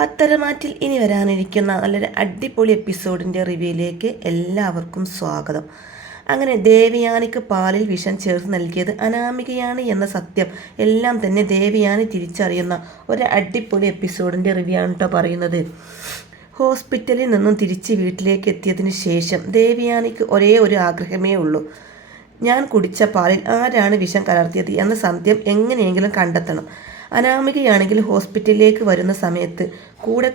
പത്തരമാറ്റിൽ ഇനി വരാനിരിക്കുന്ന നല്ലൊരു അടിപൊളി എപ്പിസോഡിൻ്റെ റിവ്യൂയിലേക്ക് എല്ലാവർക്കും സ്വാഗതം. അങ്ങനെ ദേവയാനിക്ക് പാലിൽ വിഷം ചേർത്ത് നൽകിയത് അനാമികയാണ് എന്ന സത്യം എല്ലാം തന്നെ ദേവയാനി തിരിച്ചറിയുന്ന ഒരു അടിപൊളി എപ്പിസോഡിൻ്റെ റിവ്യൂ ആണ് കേട്ടോ പറയുന്നത്. ഹോസ്പിറ്റലിൽ നിന്നും തിരിച്ച് വീട്ടിലേക്ക് എത്തിയതിന് ശേഷം ദേവയാനിക്ക് ഒരേ ഒരു ആഗ്രഹമേ ഉള്ളൂ. ഞാൻ കുടിച്ച പാലിൽ ആരാണ് വിഷം കലർത്തിയത് എന്ന സത്യം എങ്ങനെയെങ്കിലും കണ്ടെത്തണം. അനാമികയാണെങ്കിൽ ഹോസ്പിറ്റലിലേക്ക് വരുന്ന സമയത്ത് കൂടെ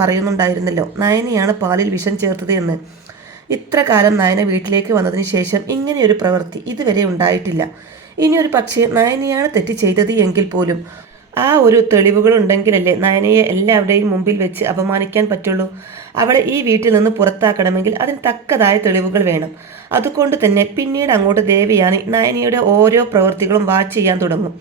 പറയുന്നുണ്ടായിരുന്നല്ലോ നയനയാണ് പാലിൽ വിഷം ചേർത്തത് എന്ന്. ഇത്ര കാലം നയന വീട്ടിലേക്ക് വന്നതിന് ശേഷം ഇങ്ങനെയൊരു പ്രവൃത്തി ഇതുവരെ ഉണ്ടായിട്ടില്ല. ഇനിയൊരു പക്ഷേ നയനയാണ് തെറ്റ് ചെയ്തത് എങ്കിൽ പോലും ആ ഒരു തെളിവുകൾ ഉണ്ടെങ്കിലല്ലേ നയനയെ എല്ലാവരുടെയും മുമ്പിൽ വെച്ച് അപമാനിക്കാൻ പറ്റുള്ളൂ. അവളെ ഈ വീട്ടിൽ നിന്ന് പുറത്താക്കണമെങ്കിൽ അതിന് തക്കതായ തെളിവുകൾ വേണം. അതുകൊണ്ട് തന്നെ പിന്നീട് അങ്ങോട്ട് ദേവയാനി നയനയുടെ ഓരോ പ്രവൃത്തികളും വാച്ച് ചെയ്യാൻ തുടങ്ങും.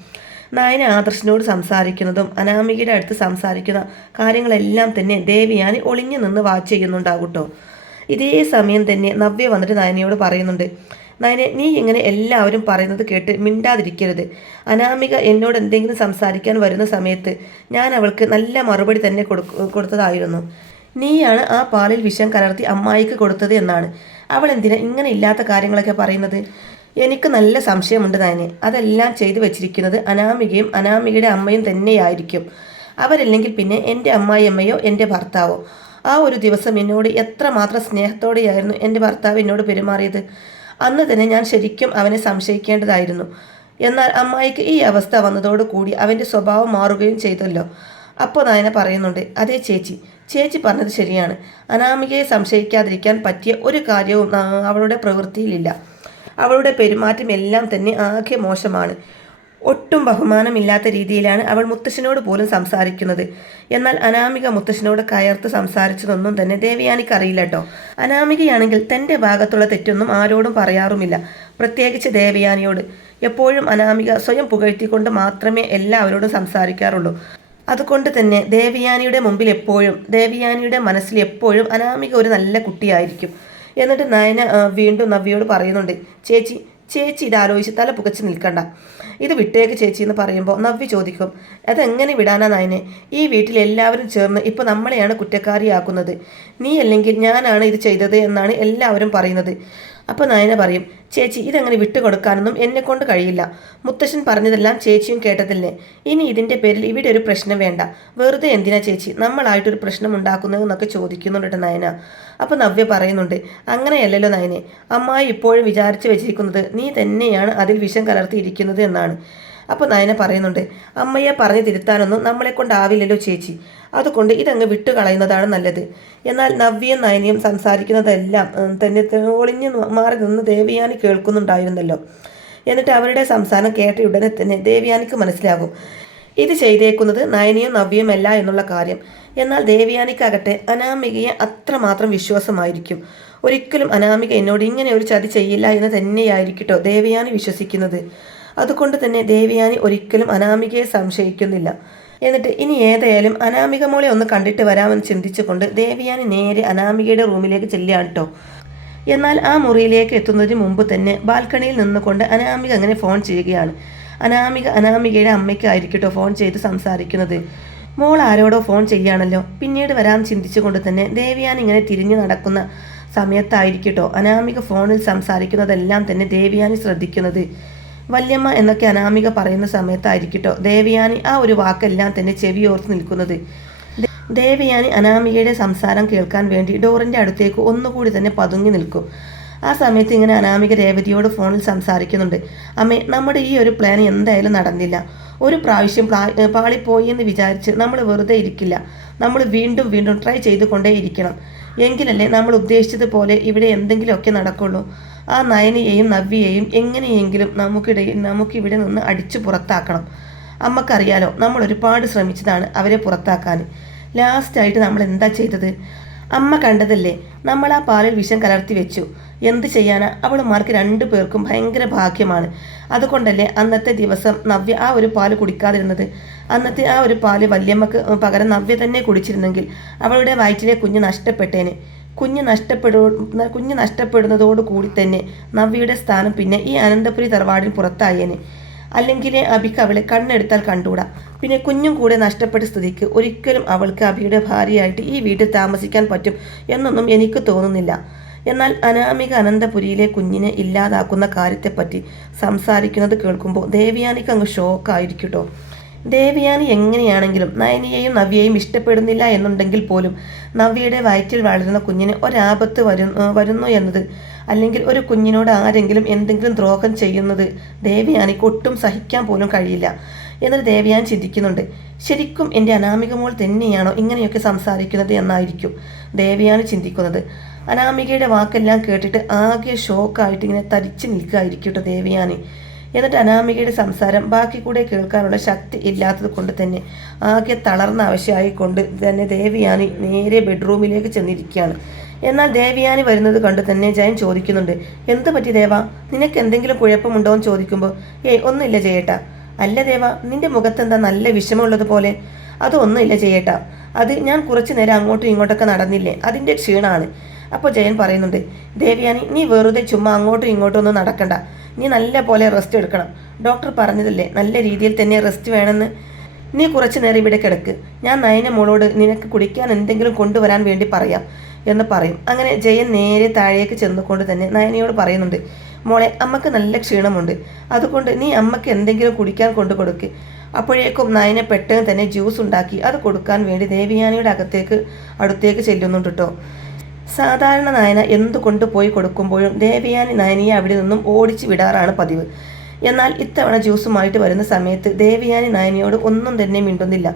നയന ആദർശിനോട് സംസാരിക്കുന്നതും അനാമികയുടെ അടുത്ത് സംസാരിക്കുന്ന കാര്യങ്ങളെല്ലാം തന്നെ ദേവയാനി ഒളിഞ്ഞു നിന്ന് വാച്ച് ചെയ്യുന്നുണ്ടാകൂട്ടോ. ഇതേ സമയം തന്നെ നവ്യ വന്നിട്ട് നയനയോട് പറയുന്നുണ്ട്, നയനെ നീ ഇങ്ങനെ എല്ലാവരും പറയുന്നത് കേട്ട് മിണ്ടാതിരിക്കരുത്. അനാമിക എന്നോട് എന്തെങ്കിലും സംസാരിക്കാൻ വരുന്ന സമയത്ത് ഞാൻ അവൾക്ക് നല്ല മറുപടി തന്നെ കൊടുത്തതായിരുന്നു. നീയാണ് ആ പാലിൽ വിഷം കലർത്തി അമ്മായിക്ക് കൊടുത്തത് എന്നാണ്. അവൾ എന്തിനാ ഇങ്ങനെ ഇല്ലാത്ത കാര്യങ്ങളൊക്കെ പറയുന്നത്? എനിക്ക് നല്ല സംശയമുണ്ട് നയനെ. അതെല്ലാം ചെയ്തു വെച്ചിരിക്കുന്നത് അനാമികയും അനാമികയുടെ അമ്മയും തന്നെയായിരിക്കും. അവരല്ലെങ്കിൽ പിന്നെ എൻ്റെ അമ്മായിയമ്മയോ എൻ്റെ ഭർത്താവോ. ആ ഒരു ദിവസം എന്നോട് എത്രമാത്രം സ്നേഹത്തോടെയായിരുന്നു എൻ്റെ ഭർത്താവ് എന്നോട് പെരുമാറിയത്. അന്ന് തന്നെ ഞാൻ ശരിക്കും അവനെ സംശയിക്കേണ്ടതായിരുന്നു. എന്നാൽ അമ്മായിക്ക് ഈ അവസ്ഥ വന്നതോടുകൂടി അവൻ്റെ സ്വഭാവം മാറുകയും ചെയ്തല്ലോ. അപ്പോൾ നയന പറയുന്നുണ്ട്, അതേ ചേച്ചി പറഞ്ഞത് ശരിയാണ്. അനാമികയെ സംശയിക്കാതിരിക്കാൻ പറ്റിയ ഒരു കാര്യവും അവളുടെ പ്രവൃത്തിയിലില്ല. അവളുടെ പെരുമാറ്റം എല്ലാം തന്നെ ആകെ മോശമാണ്. ഒട്ടും ബഹുമാനമില്ലാത്ത രീതിയിലാണ് അവൾ മുത്തശ്ശനോട് പോലും സംസാരിക്കുന്നത്. എന്നാൽ അനാമിക മുത്തശ്ശനോട് കയർത്ത് സംസാരിച്ചതൊന്നും തന്നെ ദേവയാനിക്ക് അറിയില്ല കേട്ടോ. അനാമികയാണെങ്കിൽ തൻ്റെ ഭാഗത്തുള്ള തെറ്റൊന്നും ആരോടും പറയാറുമില്ല, പ്രത്യേകിച്ച് ദേവയാനിയോട്. എപ്പോഴും അനാമിക സ്വയം പുകഴ്ത്തിക്കൊണ്ട് മാത്രമേ എല്ലാവരോടും സംസാരിക്കാറുള്ളൂ. അതുകൊണ്ട് തന്നെ ദേവയാനിയുടെ മുമ്പിൽ എപ്പോഴും ദേവയാനിയുടെ മനസ്സിൽ എപ്പോഴും അനാമിക ഒരു നല്ല കുട്ടിയായിരിക്കും. എന്നിട്ട് നയന വീണ്ടും നവ്യയോട് പറയുന്നുണ്ട്, ചേച്ചി ഇതാലോചിച്ച് തല പുകച്ച് നിൽക്കണ്ട, ഇത് വിട്ടേക്ക് ചേച്ചി എന്ന് പറയുമ്പോൾ നവ്യ ചോദിക്കും, അതെങ്ങനെ വിടാനാ നയനെ? ഈ വീട്ടിൽ എല്ലാവരും ചേർന്ന് ഇപ്പോൾ നമ്മളെയാണ് കുറ്റക്കാരിയാക്കുന്നത്. നീ അല്ലെങ്കിൽ ഞാനാണ് ഇത് ചെയ്തത് എന്നാണ് എല്ലാവരും പറയുന്നത്. അപ്പോൾ നയന പറയും, ചേച്ചി ഇതങ്ങനെ വിട്ടുകൊടുക്കാനൊന്നും എന്നെ കൊണ്ട് കഴിയില്ല. മുത്തശ്ശൻ പറഞ്ഞതെല്ലാം ചേച്ചിയും കേട്ടതല്ലേ. ഇനി ഇതിൻ്റെ പേരിൽ ഇവിടെ ഒരു പ്രശ്നം വേണ്ട. വെറുതെ എന്തിനാ ചേച്ചി നമ്മളായിട്ടൊരു പ്രശ്നം ഉണ്ടാക്കുന്നതെന്നൊക്കെ ചോദിക്കുന്നുണ്ട് നയന. അപ്പോൾ നവ്യ പറയുന്നുണ്ട്, അങ്ങനെയല്ലല്ലോ നയനെ, അമ്മായി ഇപ്പോഴും വിചാരിച്ചു വെച്ചിരിക്കുന്നത് നീ തന്നെയാണ് അതിൽ വിഷം കലർത്തിയിരിക്കുന്നത് എന്നാണ്. അപ്പോൾ നയന പറയുന്നുണ്ട്, അമ്മയെ പറഞ്ഞു തിരുത്താനൊന്നും നമ്മളെ കൊണ്ടാവില്ലല്ലോ ചേച്ചി. അതുകൊണ്ട് ഇതങ്ങ് വിട്ടുകളയുന്നതാണ് നല്ലത്. എന്നാൽ നവ്യയും നയനയും സംസാരിക്കുന്നതെല്ലാം തന്നെ ഒളിഞ്ഞ് മാറി നിന്ന് ദേവയാനി കേൾക്കുന്നുണ്ടായിരുന്നല്ലോ. എന്നിട്ട് അവരുടെ സംസാരം കേട്ട ഉടനെ തന്നെ ദേവയാനിക്ക് മനസ്സിലാകും ഇത് ചെയ്തേക്കുന്നത് നയനയും നവ്യയുമല്ല എന്നുള്ള കാര്യം. എന്നാൽ ദേവയാനിക്കാകട്ടെ അനാമികയെ അത്രമാത്രം വിശ്വാസമായിരിക്കും. ഒരിക്കലും അനാമിക എന്നോട് ഇങ്ങനെ ഒരു ചതി ചെയ്യില്ല എന്ന് തന്നെയായിരിക്കട്ടോ ദേവയാനി വിശ്വസിക്കുന്നത്. അതുകൊണ്ട് തന്നെ ദേവയാനി ഒരിക്കലും അനാമികയെ സംശയിക്കുന്നില്ല. എന്നിട്ട് ഇനി ഏതായാലും അനാമിക മോളെ ഒന്ന് കണ്ടിട്ട് വരാമെന്ന് ചിന്തിച്ചുകൊണ്ട് ദേവയാനി നേരെ അനാമികയുടെ റൂമിലേക്ക് ചെല്ലുകയാണ് കേട്ടോ. എന്നാൽ ആ മുറിയിലേക്ക് എത്തുന്നതിന് മുമ്പ് തന്നെ ബാൽക്കണിയിൽ നിന്നുകൊണ്ട് അനാമിക അങ്ങനെ ഫോൺ ചെയ്യുകയാണ്. അനാമികയുടെ അമ്മയ്ക്കായിരിക്കട്ടോ ഫോൺ ചെയ്ത് സംസാരിക്കുന്നത്. മോൾ ആരോടോ ഫോൺ ചെയ്യുകയാണല്ലോ. പിന്നീട് വരാൻ ചിന്തിച്ചുകൊണ്ട് തന്നെ ദേവയാനി ഇങ്ങനെ തിരിഞ്ഞു നടക്കുന്ന സമയത്തായിരിക്കട്ടോ അനാമിക ഫോണിൽ സംസാരിക്കുന്നതെല്ലാം തന്നെ ദേവയാനി ശ്രദ്ധിക്കുന്നത്. വല്യമ്മ എന്നൊക്കെ അനാമിക പറയുന്ന സമയത്തായിരിക്കട്ടോ ദേവയാനി ആ ഒരു വാക്കെല്ലാം തന്നെ ചെവിയോർത്ത് നിൽക്കുന്നത്. ദേവയാനി അനാമികയുടെ സംസാരം കേൾക്കാൻ വേണ്ടി ഡോറിൻ്റെ അടുത്തേക്ക് ഒന്നുകൂടി തന്നെ പതുങ്ങി നിൽക്കും. ആ സമയത്ത് ഇങ്ങനെ അനാമിക രേവതിയോട് ഫോണിൽ സംസാരിക്കുന്നുണ്ട്. അമ്മേ, നമ്മുടെ ഈ ഒരു പ്ലാൻ എന്തായാലും നടന്നില്ല. ഒരു പ്രാവശ്യം പാളിപ്പോയി എന്ന് വിചാരിച്ച് നമ്മൾ വെറുതെ ഇരിക്കില്ല. നമ്മൾ വീണ്ടും ട്രൈ ചെയ്തുകൊണ്ടേയിരിക്കണം. എങ്കിലല്ലേ നമ്മൾ ഉദ്ദേശിച്ചതുപോലെ ഇവിടെ എന്തെങ്കിലുമൊക്കെ നടക്കുള്ളൂ. ആ നയനയെയും നവ്യയെയും എങ്ങനെയെങ്കിലും നമുക്കിവിടെ നിന്ന് അടിച്ചു പുറത്താക്കണം. അമ്മക്കറിയാലോ, നമ്മൾ ഒരുപാട് ശ്രമിച്ചതാണ് അവരെ പുറത്താക്കാൻ. ലാസ്റ്റായിട്ട് നമ്മൾ എന്താ ചെയ്തത്? അമ്മ കണ്ടതല്ലേ, നമ്മൾ ആ പാലിൽ വിഷം കലർത്തി വെച്ചു. എന്ത് ചെയ്യാനാ, അവളുമാർക്ക് 2 പേർക്കും ഭയങ്കര ഭാഗ്യമാണ്. അതുകൊണ്ടല്ലേ അന്നത്തെ ദിവസം നവ്യ ആ ഒരു പാല് കുടിക്കാതിരുന്നത്. അന്നത്തെ ആ ഒരു പാല് വല്യമ്മക്ക് പകരം നവ്യ തന്നെ കുടിച്ചിരുന്നെങ്കിൽ അവളുടെ വയറ്റിലെ കുഞ്ഞ് നഷ്ടപ്പെട്ടേനെ. കുഞ്ഞ് നഷ്ടപ്പെടുന്നതോടു കൂടി തന്നെ നവ്യയുടെ സ്ഥാനം പിന്നെ ഈ അനന്തപുരി തറവാടിന് പുറത്തായേനെ. അല്ലെങ്കിൽ അബിക്ക് അവളെ കണ്ണെടുത്താൽ കണ്ടൂടാ. പിന്നെ കുഞ്ഞും കൂടെ നഷ്ടപ്പെട്ട സ്ഥിതിക്ക് ഒരിക്കലും അവൾക്ക് അഭിയുടെ ഭാര്യയായിട്ട് ഈ വീട്ടിൽ താമസിക്കാൻ പറ്റും എന്നൊന്നും എനിക്ക് തോന്നുന്നില്ല. എന്നാൽ അനാമിക അനന്തപുരിയിലെ കുഞ്ഞിനെ ഇല്ലാതാക്കുന്ന കാര്യത്തെപ്പറ്റി സംസാരിക്കുന്നത് കേൾക്കുമ്പോൾ ദേവയാനിക്ക് അങ്ങ് ഷോക്കായിരിക്കട്ടോ. ദേവയാനി എങ്ങനെയാണെങ്കിലും നയനിയെയും നവ്യയെയും ഇഷ്ടപ്പെടുന്നില്ല എന്നുണ്ടെങ്കിൽ പോലും നവ്യയുടെ വയറ്റിൽ വളരുന്ന കുഞ്ഞിന് ഒരാപത്ത് വരുന്നു എന്നത്, അല്ലെങ്കിൽ ഒരു കുഞ്ഞിനോട് ആരെങ്കിലും എന്തെങ്കിലും ദ്രോഹം ചെയ്യുന്നത് ദേവയാനിക്ക് ഒട്ടും സഹിക്കാൻ പോലും കഴിയില്ല എന്നൊരു ദേവയാനി ചിന്തിക്കുന്നുണ്ട്. ശരിക്കും എൻ്റെ അനാമിക മോൾ തന്നെയാണോ ഇങ്ങനെയൊക്കെ സംസാരിക്കുന്നത് എന്നായിരിക്കും ദേവയാനി ചിന്തിക്കുന്നത്. അനാമികയുടെ വാക്കെല്ലാം കേട്ടിട്ട് ആകെ ഷോക്കായിട്ട് ഇങ്ങനെ തരിച്ചു നിൽക്കുകയായിരിക്കും കേട്ടോ ദേവയാനി. എന്നിട്ട് അനാമികയുടെ സംസാരം ബാക്കി കൂടെ കേൾക്കാനുള്ള ശക്തി ഇല്ലാത്തത് കൊണ്ട് തന്നെ ആകെ തളർന്ന ആവശ്യമായിക്കൊണ്ട് തന്നെ ദേവയാനി നേരെ ബെഡ്റൂമിലേക്ക് ചെന്നിരിക്കുകയാണ്. എന്നാൽ ദേവയാനി വരുന്നത് കണ്ട് തന്നെ ജയൻ ചോദിക്കുന്നുണ്ട്, എന്ത് പറ്റി ദേവ, നിനക്ക് എന്തെങ്കിലും കുഴപ്പമുണ്ടോ എന്ന് ചോദിക്കുമ്പോൾ ഒന്നുമില്ല ജയേട്ടാ. അല്ല ദേവ, നിന്റെ മുഖത്തെന്താ നല്ല വിഷമമുള്ളതുപോലെ? അതൊന്നുമില്ല ജയേട്ടാ, അത് ഞാൻ കുറച്ചു നേരം അങ്ങോട്ടും ഇങ്ങോട്ടൊക്കെ നടന്നില്ലേ, അതിൻ്റെ ക്ഷീണമാണ്. അപ്പോൾ ജയൻ പറയുന്നുണ്ട്, ദേവയാനി നീ വെറുതെ ചുമ്മാ അങ്ങോട്ടും ഇങ്ങോട്ടും ഒന്നും നടക്കണ്ട, നീ നല്ല പോലെ റെസ്റ്റ് എടുക്കണം. ഡോക്ടർ പറഞ്ഞതല്ലേ നല്ല രീതിയിൽ തന്നെ റെസ്റ്റ് വേണമെന്ന്. നീ കുറച്ചു നേരം ഇവിടെ കിടക്ക്, ഞാൻ നയന മോളോട് നിനക്ക് കുടിക്കാൻ എന്തെങ്കിലും കൊണ്ടുവരാൻ വേണ്ടി പറയാം എന്ന് പറയും. അങ്ങനെ ജയൻ നേരെ താഴേക്ക് ചെന്നുകൊണ്ട് തന്നെ നയനയോട് പറയുന്നുണ്ട്, മോളെ അമ്മക്ക് നല്ല ക്ഷീണമുണ്ട്, അതുകൊണ്ട് നീ അമ്മക്ക് എന്തെങ്കിലും കുടിക്കാൻ കൊണ്ടു കൊടുക്ക്. അപ്പോഴേക്കും നയന പെട്ടെന്ന് തന്നെ ജ്യൂസ് ഉണ്ടാക്കി അത് കൊടുക്കാൻ വേണ്ടി ദേവയാനിയുടെ അടുത്തേക്ക് ചെല്ലുന്നുണ്ട് കേട്ടോ. സാധാരണ നയന എന്തു കൊണ്ടുപോയി കൊടുക്കുമ്പോഴും ദേവയാനി നയനയെ അവിടെ നിന്നും ഓടിച്ചു വിടാറാണ് പതിവ്. എന്നാൽ ഇത്തവണ ജ്യൂസുമായിട്ട് വരുന്ന സമയത്ത് ദേവയാനി നയനയോട് ഒന്നും തന്നെ മിണ്ടുന്നില്ല.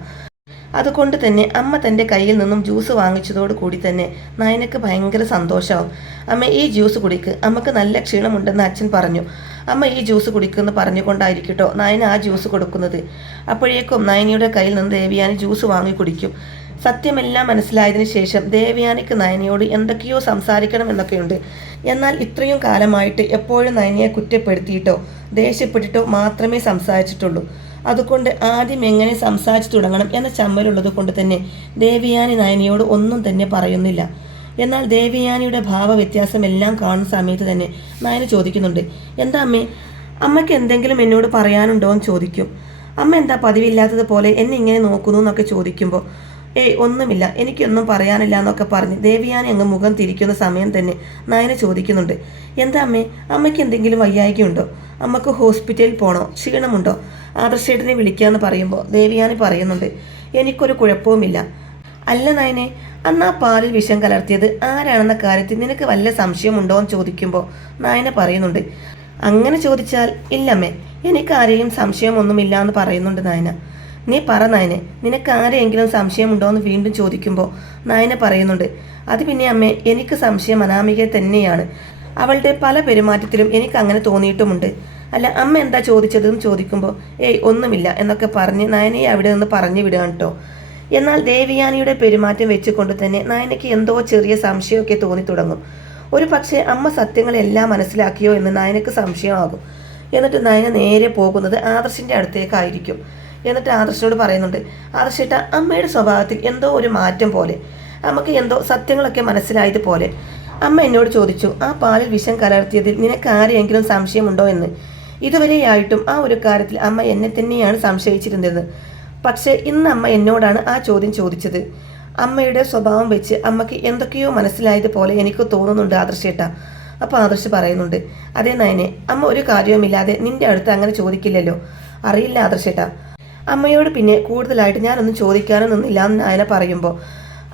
അതുകൊണ്ട് തന്നെ അമ്മ തൻ്റെ കയ്യിൽ നിന്നും ജ്യൂസ് വാങ്ങിച്ചതോട് കൂടി തന്നെ നയനക്ക് ഭയങ്കര സന്തോഷമാവും. അമ്മ ഈ ജ്യൂസ് കുടിക്ക്, അമ്മക്ക് നല്ല ക്ഷീണമുണ്ടെന്ന് അച്ഛൻ പറഞ്ഞു, അമ്മ ഈ ജ്യൂസ് കുടിക്കുമെന്ന് പറഞ്ഞുകൊണ്ടായിരിക്കട്ടോ നയന ആ ജ്യൂസ് കൊടുക്കുന്നത്. അപ്പോഴേക്കും നയനയുടെ കയ്യിൽ നിന്ന് ദേവയാനി ജ്യൂസ് വാങ്ങി കുടിക്കും. സത്യമെല്ലാം മനസ്സിലായതിനു ശേഷം ദേവയാനിക്ക് നയനയോട് എന്തൊക്കെയോ സംസാരിക്കണം എന്നൊക്കെയുണ്ട്. എന്നാൽ ഇത്രയും കാലമായിട്ട് എപ്പോഴും നയനയെ കുറ്റപ്പെടുത്തിയിട്ടോ ദേഷ്യപ്പെട്ടിട്ടോ മാത്രമേ സംസാരിച്ചിട്ടുള്ളൂ. അതുകൊണ്ട് ആദ്യം എങ്ങനെ സംസാരിച്ചു തുടങ്ങണം എന്ന ചമ്മലുള്ളത് കൊണ്ട് തന്നെ ദേവയാനി നയനയോട് ഒന്നും തന്നെ പറയുന്നില്ല. എന്നാൽ ദേവയാനിയുടെ ഭാവവ്യത്യാസമെല്ലാം കാണുന്ന സമയത്ത് തന്നെ നയന ചോദിക്കുന്നുണ്ട്, എന്താ അമ്മേ, അമ്മയ്ക്ക് എന്തെങ്കിലും എന്നോട് പറയാനുണ്ടോ എന്ന് ചോദിക്കും. അമ്മ എന്താ പതിവില്ലാത്തതുപോലെ എന്നെ ഇങ്ങനെ നോക്കുന്നു എന്നൊക്കെ ചോദിക്കുമ്പോൾ ഒന്നുമില്ല, എനിക്കൊന്നും പറയാനില്ല എന്നൊക്കെ പറഞ്ഞ് ദേവയാനി അങ്ങ് മുഖം തിരിക്കുന്ന സമയം തന്നെ നയന ചോദിക്കുന്നുണ്ട്, എന്താ അമ്മേ, അമ്മയ്ക്ക് എന്തെങ്കിലും വയ്യായ്കയുണ്ടോ, അമ്മക്ക് ഹോസ്പിറ്റലിൽ പോകണോ, ക്ഷീണമുണ്ടോ, ആദർശേട്ടനെ വിളിക്കാമെന്ന് പറയുമ്പോൾ ദേവയാനി പറയുന്നുണ്ട്, എനിക്കൊരു കുഴപ്പവുമില്ല. അല്ല നയനെ, അന്ന് ആ പാലിൽ വിഷം കലർത്തിയത് ആരാണെന്ന കാര്യത്തിൽ നിനക്ക് വല്ല സംശയമുണ്ടോ എന്ന് ചോദിക്കുമ്പോൾ നയന പറയുന്നുണ്ട്, അങ്ങനെ ചോദിച്ചാൽ ഇല്ലമ്മേ, എനിക്ക് ആരെയും സംശയമൊന്നുമില്ല എന്ന് പറയുന്നുണ്ട് നയന. നീ പറ നയനെ, നിനക്ക് ആരെയെങ്കിലും സംശയമുണ്ടോ എന്ന് വീണ്ടും ചോദിക്കുമ്പോൾ നയന പറയുന്നുണ്ട്, അത് പിന്നെ അമ്മേ, എനിക്ക് സംശയം അനാമികയെ തന്നെയാണ്. അവളുടെ പല പെരുമാറ്റത്തിലും എനിക്ക് അങ്ങനെ തോന്നിയിട്ടുമുണ്ട്. അല്ല അമ്മ എന്താ ചോദിച്ചതെന്ന് ചോദിക്കുമ്പോൾ ഒന്നുമില്ല എന്നൊക്കെ പറഞ്ഞ് നയനയെ അവിടെ നിന്ന് പറഞ്ഞു വിടുകയാണ് കേട്ടോ. എന്നാൽ ദേവയാനിയുടെ പെരുമാറ്റം വെച്ചുകൊണ്ട് തന്നെ നയനയ്ക്ക് എന്തോ ചെറിയ സംശയമൊക്കെ തോന്നി തുടങ്ങും. ഒരു പക്ഷേ അമ്മ സത്യങ്ങളെല്ലാം മനസ്സിലാക്കിയോ എന്ന് നയനക്ക് സംശയമാകും. എന്നിട്ട് നയന നേരെ പോകുന്നത് ആദർശിൻ്റെ അടുത്തേക്കായിരിക്കും. എന്നിട്ട് ആദർശനോട് പറയുന്നുണ്ട്, ആദർശേട്ട, അമ്മയുടെ സ്വഭാവത്തിൽ എന്തോ ഒരു മാറ്റം പോലെ, നമുക്ക് എന്തോ സത്യങ്ങളൊക്കെ മനസ്സിലായതുപോലെ. അമ്മ എന്നോട് ചോദിച്ചു, ആ പാലിൽ വിഷം കലർത്തിയതിൽ നിനക്ക് ആരെയെങ്കിലും സംശയമുണ്ടോ എന്ന്. ഇതുവരെയായിട്ടും ആ ഒരു കാര്യത്തിൽ അമ്മ എന്നെ തന്നെയാണ് സംശയിച്ചിരുന്നത്. പക്ഷേ ഇന്ന് അമ്മ എന്നോടാണ് ആ ചോദ്യം ചോദിച്ചത്. അമ്മയുടെ സ്വഭാവം വെച്ച് അമ്മയ്ക്ക് എന്തൊക്കെയോ മനസ്സിലായതുപോലെ എനിക്ക് തോന്നുന്നുണ്ട് ആദർശേട്ട. അപ്പോൾ ആദർശ് പറയുന്നുണ്ട്, അതേ നയനെ, അമ്മ ഒരു കാര്യവുമില്ലാതെ നിന്റെ അടുത്ത് അങ്ങനെ ചോദിക്കില്ലല്ലോ. അറിയില്ല ആദർശേട്ട, അമ്മയോട് പിന്നെ കൂടുതലായിട്ട് ഞാനൊന്നും ചോദിക്കാനോ നിന്നില്ല എന്ന് നയന പറയുമ്പോൾ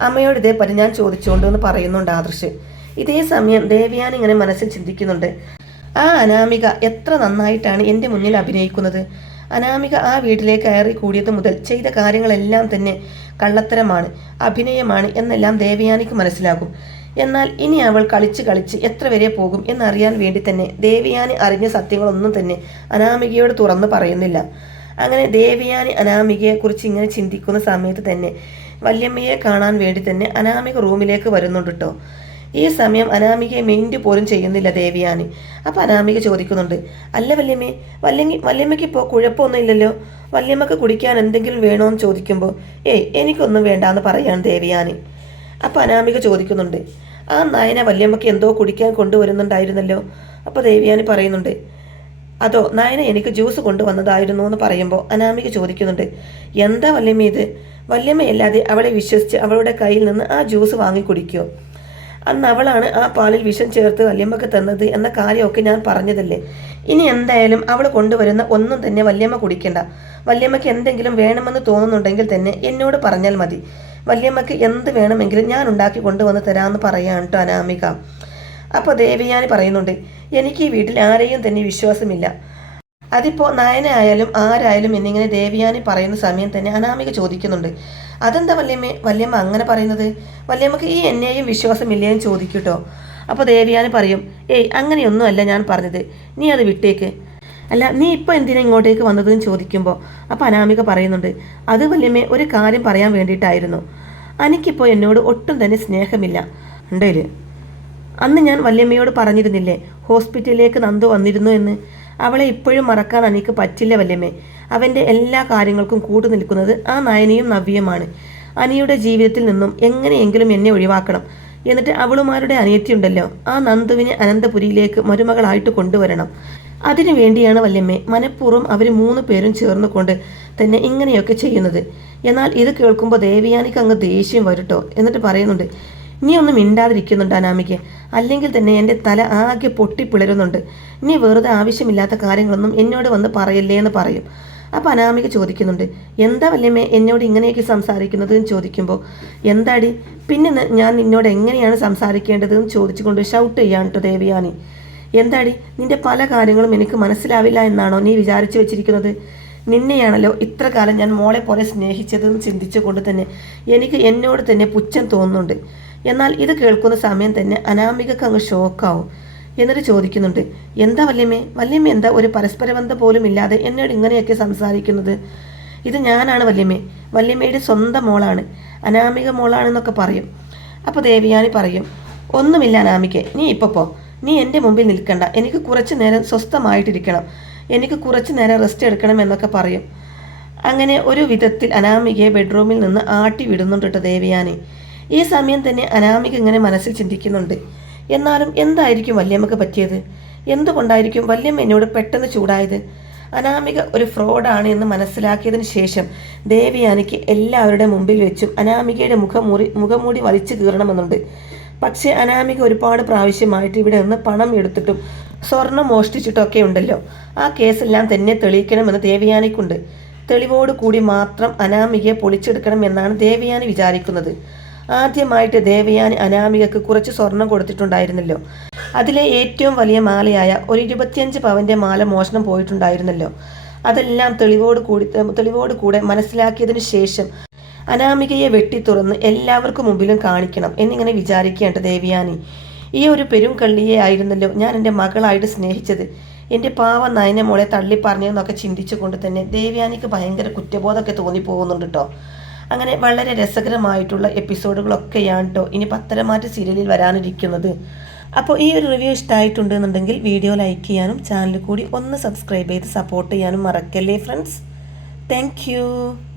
അമ്മയോട് ഇതേപ്പറ്റി ഞാൻ ചോദിച്ചുകൊണ്ട് എന്ന് പറയുന്നുണ്ട് ആദർശ്. ഇതേ സമയം ദേവയാനി ഇങ്ങനെ മനസ്സിൽ ചിന്തിക്കുന്നുണ്ട്, ആ അനാമിക എത്ര നന്നായിട്ടാണ് എൻ്റെ മുന്നിൽ അഭിനയിക്കുന്നത്. അനാമിക ആ വീട്ടിലേക്ക് കയറി കൂടിയത് മുതൽ ചെയ്ത കാര്യങ്ങളെല്ലാം തന്നെ കള്ളത്തരമാണ്, അഭിനയമാണ് എന്നെല്ലാം ദേവയാനിക്ക് മനസ്സിലാകും. എന്നാൽ ഇനി അവൾ കളിച്ച് എത്ര വരെ പോകും എന്നറിയാൻ വേണ്ടി തന്നെ ദേവയാനി അറിഞ്ഞ സത്യങ്ങളൊന്നും തന്നെ അനാമികയോട് തുറന്നു പറയുന്നില്ല. അങ്ങനെ ദേവയാനി അനാമികയെക്കുറിച്ച് ഇങ്ങനെ ചിന്തിക്കുന്ന സമയത്ത് തന്നെ വല്യമ്മയെ കാണാൻ വേണ്ടി തന്നെ അനാമിക റൂമിലേക്ക് വരുന്നുണ്ട് കേട്ടോ. ഈ സമയം അനാമികയെ മിൻറ്റ് പോലും ചെയ്യുന്നില്ല ദേവയാനി. അപ്പോൾ അനാമിക ചോദിക്കുന്നുണ്ട്, അല്ല വല്യമ്മേ, വല്യമ്മയ്ക്ക് ഇപ്പോൾ കുഴപ്പമൊന്നും ഇല്ലല്ലോ, വല്യമ്മക്ക് കുടിക്കാൻ എന്തെങ്കിലും വേണോ എന്ന് ചോദിക്കുമ്പോൾ എനിക്കൊന്നും വേണ്ടാന്ന് പറയാണ് ദേവയാനി. അപ്പോൾ അനാമിക ചോദിക്കുന്നുണ്ട്, ആ നയന വല്യമ്മയ്ക്ക് എന്തോ കുടിക്കാൻ കൊണ്ടുവരുന്നുണ്ടായിരുന്നല്ലോ. അപ്പോൾ ദേവയാനി പറയുന്നുണ്ട്, അതോ നയന എനിക്ക് ജ്യൂസ് കൊണ്ടുവന്നതായിരുന്നു എന്ന് പറയുമ്പോൾ അനാമിക ചോദിക്കുന്നുണ്ട്, എന്താ വല്യമ്മ ഇത്? വല്യമ്മയല്ലാതെ അവളെ വിശ്വസിച്ച് അവളുടെ കയ്യിൽ നിന്ന് ആ ജ്യൂസ് വാങ്ങി കുടിക്കുമോ? അന്ന് അവളാണ് ആ പാലിൽ വിഷം ചേർത്ത് വല്യമ്മക്ക് തന്നത് എന്ന കാര്യമൊക്കെ ഞാൻ പറഞ്ഞതല്ലേ. ഇനി എന്തായാലും അവൾ കൊണ്ടുവരുന്ന ഒന്നും തന്നെ വല്യമ്മ കുടിക്കണ്ട. വല്യമ്മയ്ക്ക് എന്തെങ്കിലും വേണമെന്ന് തോന്നുന്നുണ്ടെങ്കിൽ തന്നെ എന്നോട് പറഞ്ഞാൽ മതി. വല്യമ്മക്ക് എന്ത് വേണമെങ്കിലും ഞാൻ ഉണ്ടാക്കി കൊണ്ടുവന്ന് തരാമെന്ന് പറയാൻ കേട്ടോ അനാമിക. അപ്പോൾ ദേവയാനി പറയുന്നുണ്ട്, എനിക്ക് ഈ വീട്ടിൽ ആരെയും തന്നെ വിശ്വാസമില്ല. അതിപ്പോൾ നയന ആയാലും ആരായാലും എന്നിങ്ങനെ ദേവയാനി പറയുന്ന സമയം തന്നെ അനാമിക ചോദിക്കുന്നുണ്ട്, അതെന്താ വല്യമ്മ അങ്ങനെ പറയുന്നത്? വല്യമ്മക്ക് ഈ എന്നെയും വിശ്വാസമില്ലേന്ന് ചോദിക്കൂട്ടോ. അപ്പോൾ ദേവയാനി പറയും, ഏയ് അങ്ങനെയൊന്നുമല്ല ഞാൻ പറഞ്ഞത്, നീ അത് വിട്ടേക്ക്. അല്ല നീ ഇപ്പോൾ എന്തിനാ ഇങ്ങോട്ടേക്ക് വന്നതെന്ന് ചോദിക്കുമ്പോൾ അപ്പോൾ അനാമിക പറയുന്നുണ്ട്, അത് വല്യമ്മ ഒരു കാര്യം പറയാൻ വേണ്ടിയിട്ടായിരുന്നു. എനിക്കിപ്പോൾ എന്നോട് ഒട്ടും തന്നെ സ്നേഹമില്ല ഉണ്ടേല്. അന്ന് ഞാൻ വല്യമ്മയോട് പറഞ്ഞിരുന്നില്ലേ ഹോസ്പിറ്റലിലേക്ക് നന്ദു വന്നിരുന്നു എന്ന്. അവളെ ഇപ്പോഴും മറക്കാൻ എനിക്ക് പറ്റില്ല വല്യമ്മേ. അവൻ്റെ എല്ലാ കാര്യങ്ങൾക്കും കൂട്ടു നിൽക്കുന്നത് ആ നയനയും നവ്യയുമാണ്. അനിയുടെ ജീവിതത്തിൽ നിന്നും എങ്ങനെയെങ്കിലും എന്നെ ഒഴിവാക്കണം. എന്നിട്ട് അവളുമാരുടെ അനിയത്തിയുണ്ടല്ലോ, ആ നന്ദുവിനെ അനന്തപുരിയിലേക്ക് മരുമകളായിട്ട് കൊണ്ടുവരണം. അതിനു വേണ്ടിയാണ് വല്യമ്മേ മനഃപൂർവ്വം അവർ 3 പേരും ചേർന്നുകൊണ്ട് തന്നെ ഇങ്ങനെയൊക്കെ ചെയ്യുന്നത്. എന്നാൽ ഇത് കേൾക്കുമ്പോൾ ദേവയാനിക്ക് അങ്ങ് ദേഷ്യം വരട്ടോ. എന്നിട്ട് പറയുന്നുണ്ട്, നീ ഒന്നും മിണ്ടാതിരിക്കുന്നുണ്ട് അനാമിക, അല്ലെങ്കിൽ തന്നെ എൻ്റെ തല ആകെ പൊട്ടിപ്പിളരുന്നുണ്ട്. നീ വെറുതെ ആവശ്യമില്ലാത്ത കാര്യങ്ങളൊന്നും എന്നോട് വന്ന് പറയല്ലേ എന്ന് പറയും. അപ്പോൾ അനാമിക ചോദിക്കുന്നുണ്ട്, എന്താ വല്യമ്മേ എന്നോട് ഇങ്ങനെയൊക്കെ സംസാരിക്കുന്നത് എന്ന് ചോദിക്കുമ്പോൾ, എന്താടി പിന്നെ ഞാൻ നിന്നോട് എങ്ങനെയാണ് സംസാരിക്കേണ്ടതെന്ന് ചോദിച്ചുകൊണ്ട് ഷൗട്ട് ചെയ്യാൻ കേട്ടോ ദേവയാനി. എന്താടി നിന്റെ പല കാര്യങ്ങളും എനിക്ക് മനസ്സിലാവില്ല എന്നാണോ നീ വിചാരിച്ചു വെച്ചിരിക്കുന്നത്? നിന്നെയാണല്ലോ ഇത്ര കാലം ഞാൻ മോളെ പോലെ സ്നേഹിച്ചതെന്ന് ചിന്തിച്ചുകൊണ്ട് തന്നെ എനിക്ക് എന്നോട് തന്നെ പുച്ഛം തോന്നുന്നുണ്ട്. എന്നാൽ ഇത് കേൾക്കുന്ന സമയം തന്നെ അനാമികക്ക് അങ്ങ് ഷോക്കാവും. എന്നിട്ട് ചോദിക്കുന്നുണ്ട്, എന്താ വല്യമ്മ എന്താ ഒരു പരസ്പരബന്ധം പോലും ഇല്ലാതെ എന്നോട് ഇങ്ങനെയൊക്കെ സംസാരിക്കുന്നത്? ഇത് ഞാനാണ് വല്യമ്മയുടെ സ്വന്തം മോളാണ്, അനാമിക മോളാണെന്നൊക്കെ പറയും. അപ്പോൾ ദേവയാനി പറയും, ഒന്നുമില്ല അനാമികെ, നീ ഇപ്പോൾ പോ, നീ എൻ്റെ മുമ്പിൽ നിൽക്കണ്ട, എനിക്ക് കുറച്ച് നേരം സ്വസ്ഥമായിട്ടിരിക്കണം, എനിക്ക് കുറച്ച് നേരം റെസ്റ്റ് എടുക്കണം എന്നൊക്കെ പറയും. അങ്ങനെ ഒരു വിധത്തിൽ അനാമികയെ ബെഡ്റൂമിൽ നിന്ന് ആട്ടി വിടുന്നുണ്ട് കേട്ടോ ദേവയാനി. ഈ സമയം തന്നെ അനാമിക ഇങ്ങനെ മനസ്സിൽ ചിന്തിക്കുന്നുണ്ട്, എന്നാലും എന്തായിരിക്കും വല്യമ്മക്ക് പറ്റിയത്? എന്തുകൊണ്ടായിരിക്കും വല്യമ്മ എന്നോട് പെട്ടെന്ന് ചൂടായത്? അനാമിക ഒരു ഫ്രോഡാണ് എന്ന് മനസ്സിലാക്കിയതിന് ശേഷം ദേവയാനിക്ക് എല്ലാവരുടെ മുമ്പിൽ വെച്ചും അനാമികയുടെ മുഖംമൂടി വലിച്ചു കീറണമെന്നുണ്ട്. പക്ഷേ അനാമിക ഒരുപാട് പ്രാവശ്യമായിട്ട് ഇവിടെ നിന്ന് പണം എടുത്തിട്ടും സ്വർണം മോഷ്ടിച്ചിട്ടൊക്കെ ഉണ്ടല്ലോ, ആ കേസെല്ലാം തന്നെ തെളിയിക്കണമെന്ന് ദേവയാനിക്കുണ്ട്. തെളിവോട് കൂടി മാത്രം അനാമികയെ പൊളിച്ചെടുക്കണം എന്നാണ് ദേവയാനി വിചാരിക്കുന്നത്. ആദ്യമായിട്ട് ദേവയാനി അനാമികക്ക് കുറച്ച് സ്വർണം കൊടുത്തിട്ടുണ്ടായിരുന്നല്ലോ. അതിലെ ഏറ്റവും വലിയ മാലയായ ഒരു 25 പവൻ്റെ മാല മോഷണം പോയിട്ടുണ്ടായിരുന്നല്ലോ. അതെല്ലാം തെളിവോട് കൂടെ മനസ്സിലാക്കിയതിനു ശേഷം അനാമികയെ വെട്ടി തുറന്ന് എല്ലാവർക്കും മുമ്പിലും കാണിക്കണം എന്നിങ്ങനെ വിചാരിക്കേണ്ട ദേവയാനി. ഈ ഒരു പെരും കള്ളിയെ ആയിരുന്നല്ലോ ഞാൻ എൻ്റെ മകളായിട്ട് സ്നേഹിച്ചത്. എൻ്റെ പാവ നയന മോളെ തള്ളിപ്പറഞ്ഞതെന്നൊക്കെ ചിന്തിച്ചുകൊണ്ട് തന്നെ ദേവയാനിക്ക് ഭയങ്കര കുറ്റബോധമൊക്കെ തോന്നിപ്പോകുന്നുണ്ട് കേട്ടോ. അങ്ങനെ വളരെ രസകരമായിട്ടുള്ള എപ്പിസോഡുകളൊക്കെയാണ് കേട്ടോ ഇനി പത്തരമാറ്റ് സീരിയലിൽ വരാനിരിക്കുന്നത്. അപ്പോൾ ഈ ഒരു റിവ്യൂ ഇഷ്ടമായിട്ടുണ്ടെന്നുണ്ടെങ്കിൽ വീഡിയോ ലൈക്ക് ചെയ്യാനും ചാനൽ കൂടി ഒന്ന് സബ്സ്ക്രൈബ് ചെയ്ത് സപ്പോർട്ട് ചെയ്യാനും മറക്കല്ലേ ഫ്രണ്ട്സ്. താങ്ക്